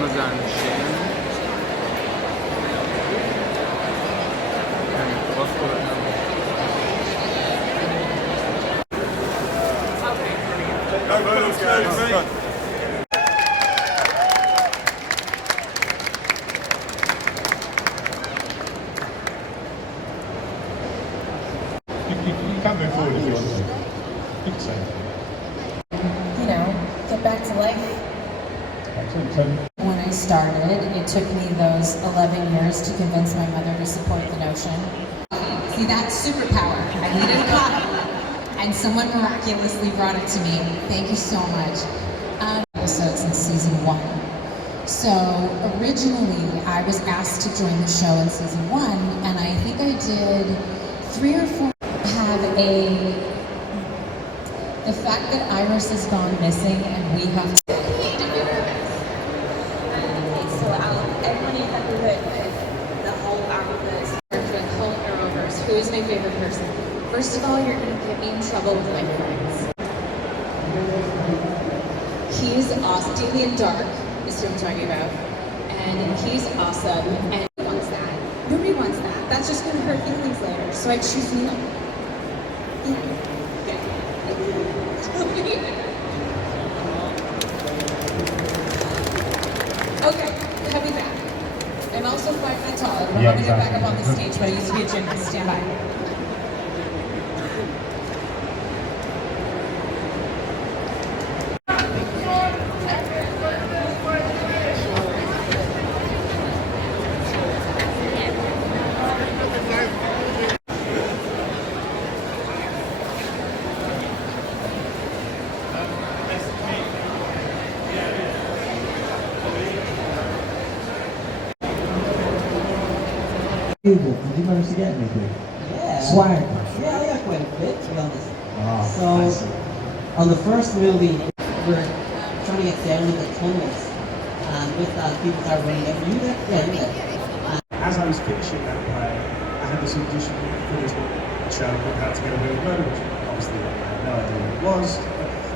Amazon shame. And Costco right now. You can move forward if you want to. You can say. You know, get back to life. When I started, it took me those 11 years to convince my mother to support the notion. See, that's superpower. I needed a coffee, and someone miraculously brought it to me. Thank you so much. Episodes in season 1. So originally, I was asked to join the show in season 1, and I think I did 3 or 4. The fact that Iris has gone missing and we have to... So everyone in the neighborhood with the whole Africa's doing whole over-overs. Who is my favorite person? First of all, you're going to get me in trouble with my friends. He's awesome. Deviant Dark is who I'm talking about. And he's awesome. And nobody wants that. Nobody wants that. That's just going to hurt feelings later. So I choose Neil. Okay, coming back. I'm also 5 feet tall. I don't want to get back up on the stage, but I used to be a gymnast. Stand by. Did you manage to get anything? Yeah. Swag? Yeah, I got quite a bit, to be honest. Oh, so, on the first movie, we're trying to get down to the tunnels, and with that, people are running out. You there? Yeah, you there. As I was finishing that play, I had this audition for this show called How to Get Away with Murder, which obviously I had no idea what it was.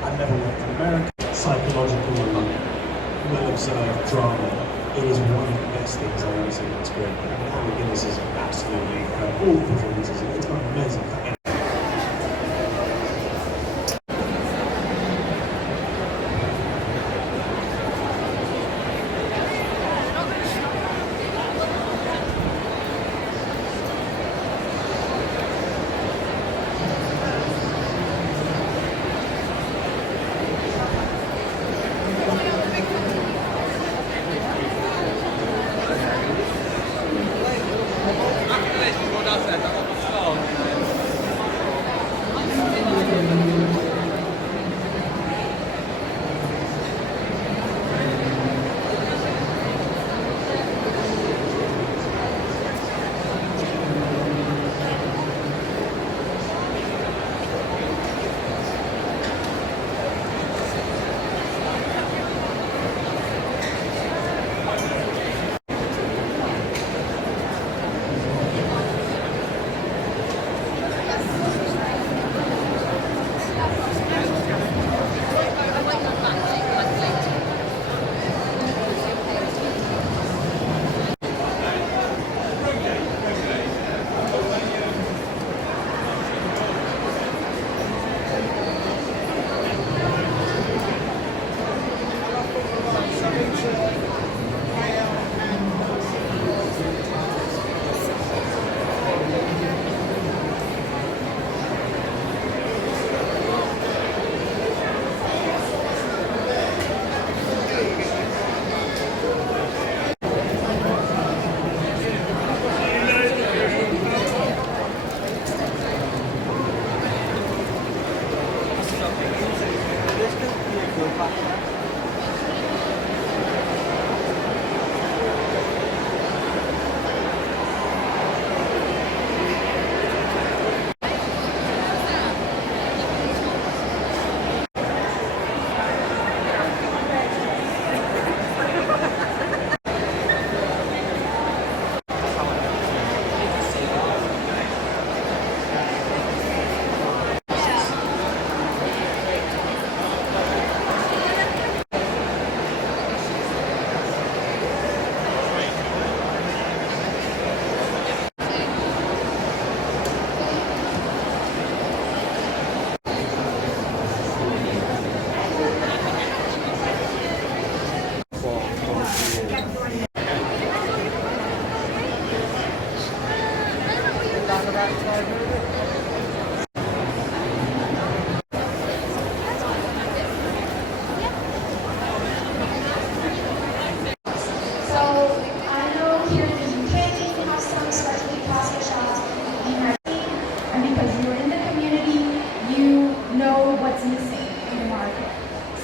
I'd never worked in America. Psychological, well-observed drama. It was one of the best things I've ever seen on screen. Alec Guinness is absolutely all the performances. It's got an amazing.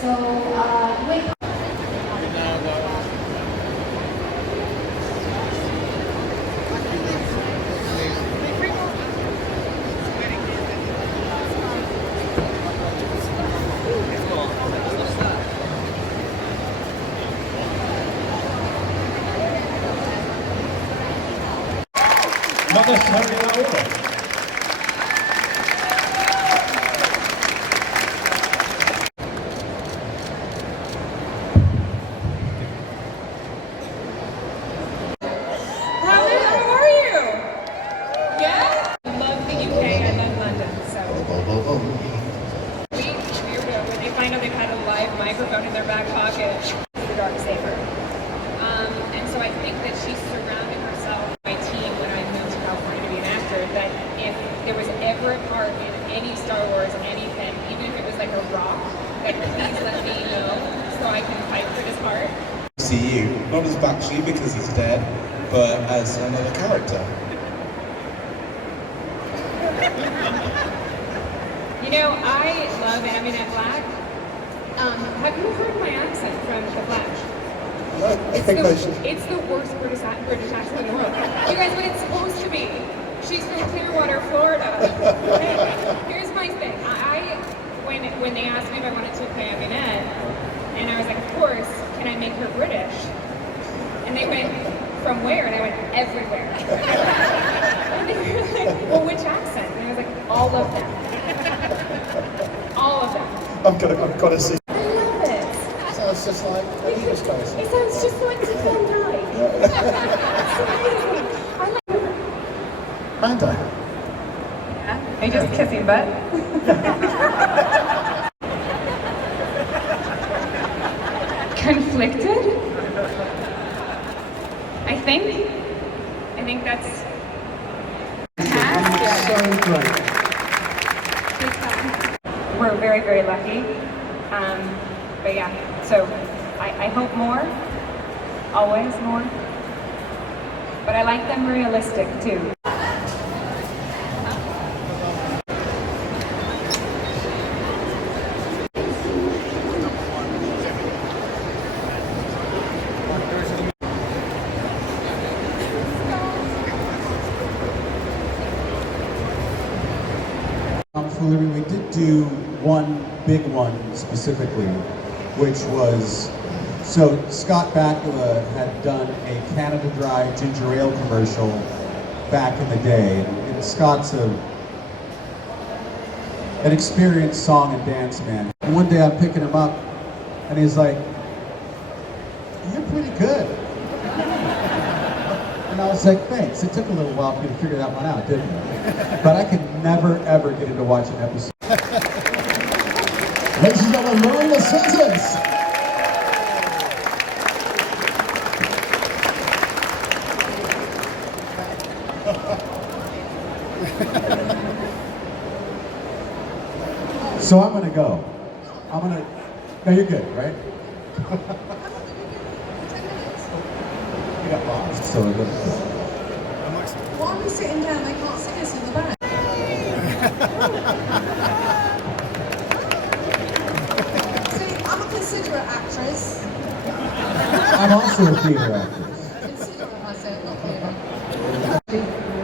So, wait. Not necessarily in that order. How are you? Yeah? I love the UK, I love London, so. When they find out they've had a live microphone in their back pocket, the dark saber. And so I think that she surrounded herself by my team when I moved to California to be an actor, that if there was ever a part in any Star Wars, anything, even if it was like a rock, that please let me know so I can fight for this part. See you, not as Bakshi because he's dead, but as another character. You know, I love Aminette Black. Have you heard my accent from The Flash? It's the worst British accent in the world. You guys, but it's supposed to be. She's from Clearwater, Florida. Here's my thing. When they asked me if I wanted to play Aminette, and I was like, of course, can I make her British? And they went, from where? And I went, everywhere. And they were like, well, which accent? And I was like, all of them. All of them. I've got to see. I love it. Sounds just like an English guy. It sounds just like Dick Van Dyke. It's amazing. I like it. Mando. Are you just kissing butt? Conflicted? I think that's fantastic. So great. We're very, very lucky. But yeah, so I hope more, always more. But I like them realistic too. We did do one big one specifically, which was, so Scott Bakula had done a Canada Dry ginger ale commercial back in the day, and Scott's an experienced song and dance man. And one day I'm picking him up, and he's like, "You're pretty good." And I was like, "Thanks." It took a little while for you to figure that one out, didn't it? But I could never, ever get into watching an episode. Ladies and gentlemen, Marina sirtis. So I'm gonna go. No, you're good, right? We got lost, so we're good. Why are we sitting down? They can't see us in the back. See, I'm a considerate actress. I'm also a theater actress. Considerate, I said, not theatre.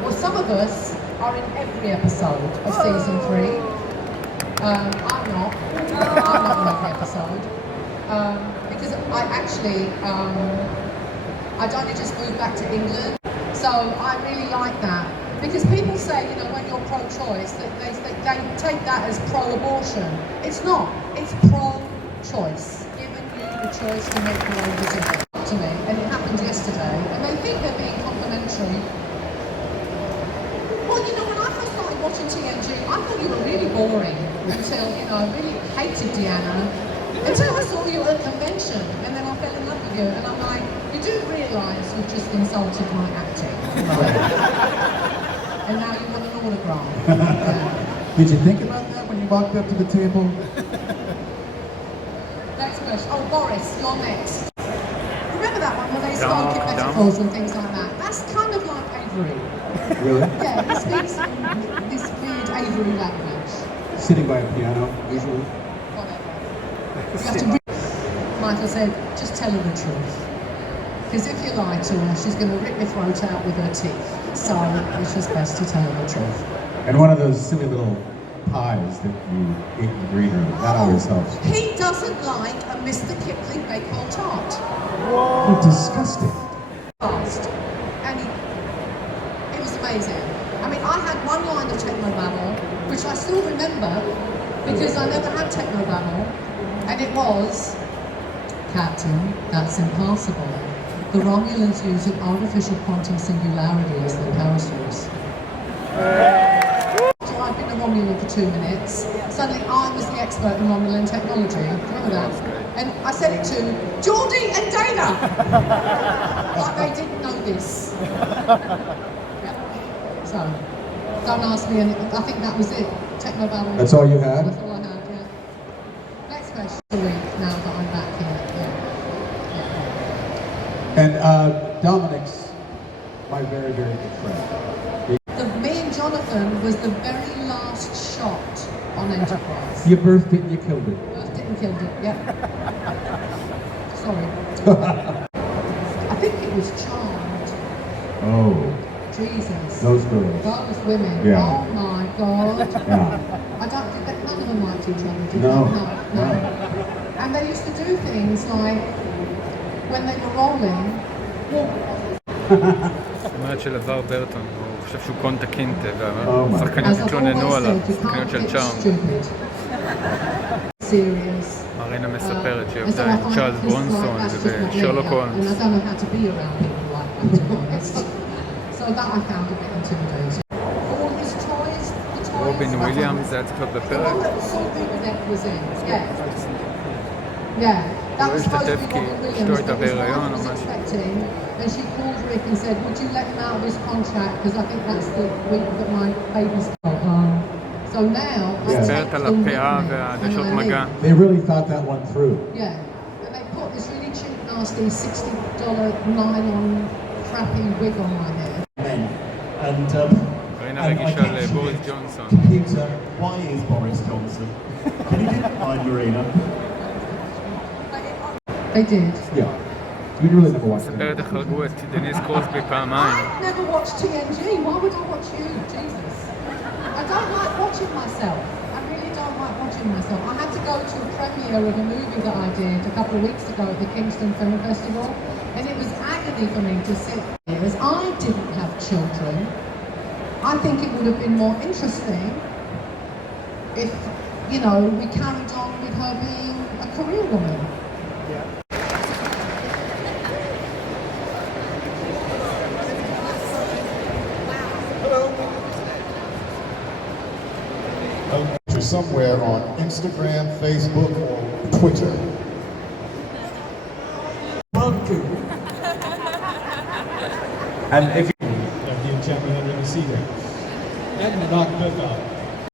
Well, some of us are in every episode of season 3. I'm not. I'm not in every episode. Because I actually, I'd only just moved back to England. So I really like that. Because people say, you know, when you're pro-choice, they take that as pro-abortion. It's not. It's pro-choice. Giving you the choice to make your own decision. To me, and it happened yesterday, and they think they're being complimentary. Well, you know, when I first started watching TNG, I thought you were really boring until, you know, I really hated Deanna. Until I saw you at a convention, and then I fell in love with you, and I'm like, you do realise you've just insulted my acting. And now you want an autograph. Yeah. Did you think about that when you walked up to the table? Next question. Oh, Boris, you're next. Remember that one where they spoke in metaphors and things like that? That's kind of like Avery. Really? Yeah, he speaks in this weird Avery language. Sitting by a piano, usually. Whatever. You have to Michael said, just tell her the truth. Because if you lie to her, she's going to rip your throat out with her teeth. So it's just best to tell her the truth. And one of those silly little pies that you eat in the green room, that always helps. He doesn't like a Mr. Kipling bacon tart. Whoa. Disgusting. Fast. And it was amazing. I mean, I had one line of technobabble, which I still remember, because I never had technobabble, and it was, Captain, that's impossible. The Romulans use an artificial quantum singularity as their power source. So I've been a Romulan for 2 minutes. Suddenly I was the expert in Romulan technology. Remember that? And I said it to Geordie and Dana. Like they didn't know this. Yeah. So, don't ask me anything. I think that was it. Technobabble. That's all you had? That's all I had, yeah. Next question. A week now that I'm back here. Yeah. And Dominic's my very, very good friend. Me and Jonathan was the very last shot on Enterprise. You birthed it and you killed it. Birthed it and killed it, yeah. Sorry. I think it was Charmed. Oh. Jesus. Those girls. Those women. Yeah. Oh my God. Yeah. I don't think that none of them liked each other, did No. they? No. And they used to do things like, when they were rolling, זאת אומרת שלבר ברטון, הוא חושב שהוא קונטה קינטה, והשחקניות התלוננו עליו, שחקניות של צ'ארם. מרינה מספרת שהיא עבדה עם צ'ארלס ברונסון ושרלוק הולמס. רובין וויליאמס, זה היה צריך להיות בפרק. הוא לא השתתף כי אשתו הייתה בהיריון או משהו. And she called Rick and said, would you let him out of his contract? Because I think that's the week that my baby's home. So now, מספרת על הפאה והעדשות מגע. They really thought that one through. Yeah. And they put this really cheap, nasty $60 nylon crappy wig on my head. And מרינה רגישה לבוריס ג'ונסון. Peter, why is Boris Johnson? Can you find Marina? They did. Yeah. We really never watched it. מספרת איך הרגו את דניס קרוסבי פעמיים. I never watched TNG. Why would I watch you? Jesus. I don't like watching myself. I really don't like watching myself. I had to go to a premiere of a movie that I did a couple of weeks ago at the Kingston Film Festival, and it was agony for me to sit here. As I didn't have children, I think it would have been more interesting if, you know, we carried on with her being a career woman. Somewhere on Instagram, Facebook, or Twitter. And if you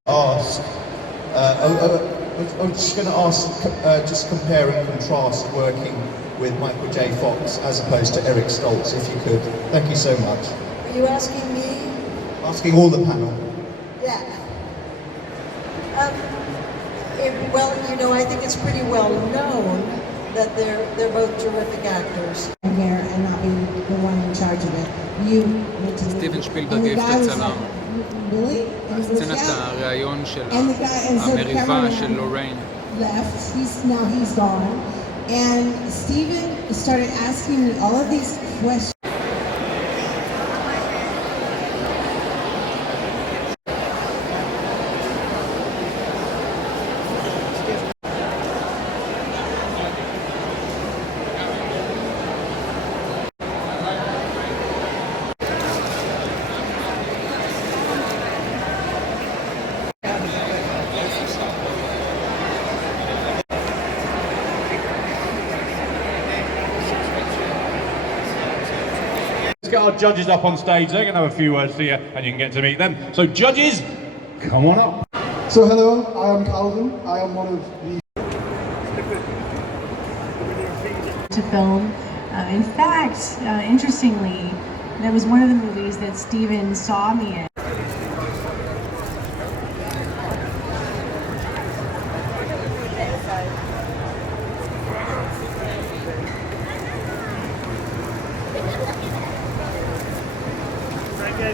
Ask. I'm just going to ask, just compare and contrast working with Michael J. Fox as opposed to Eric Stoltz, if you could. Thank you so much. Are you asking me? Asking all the panel. Yeah. Well, you know, I think it's pretty well known that they're both terrific actors. Here and not be the one in charge of it. You need to. סטיבן שפילברג העיף את הצלם. סצנת הראיון של המריבה של לוריין. Left. He's gone. And Steven started asking me all of these questions. Get our judges up on stage. They're going to have a few words to you and you can get to meet them. So judges, come on up. So hello, I am Calvin. I am one of the... To film. In fact, interestingly, that was one of the movies that Steven saw me in.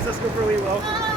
Let's go for a wee walk.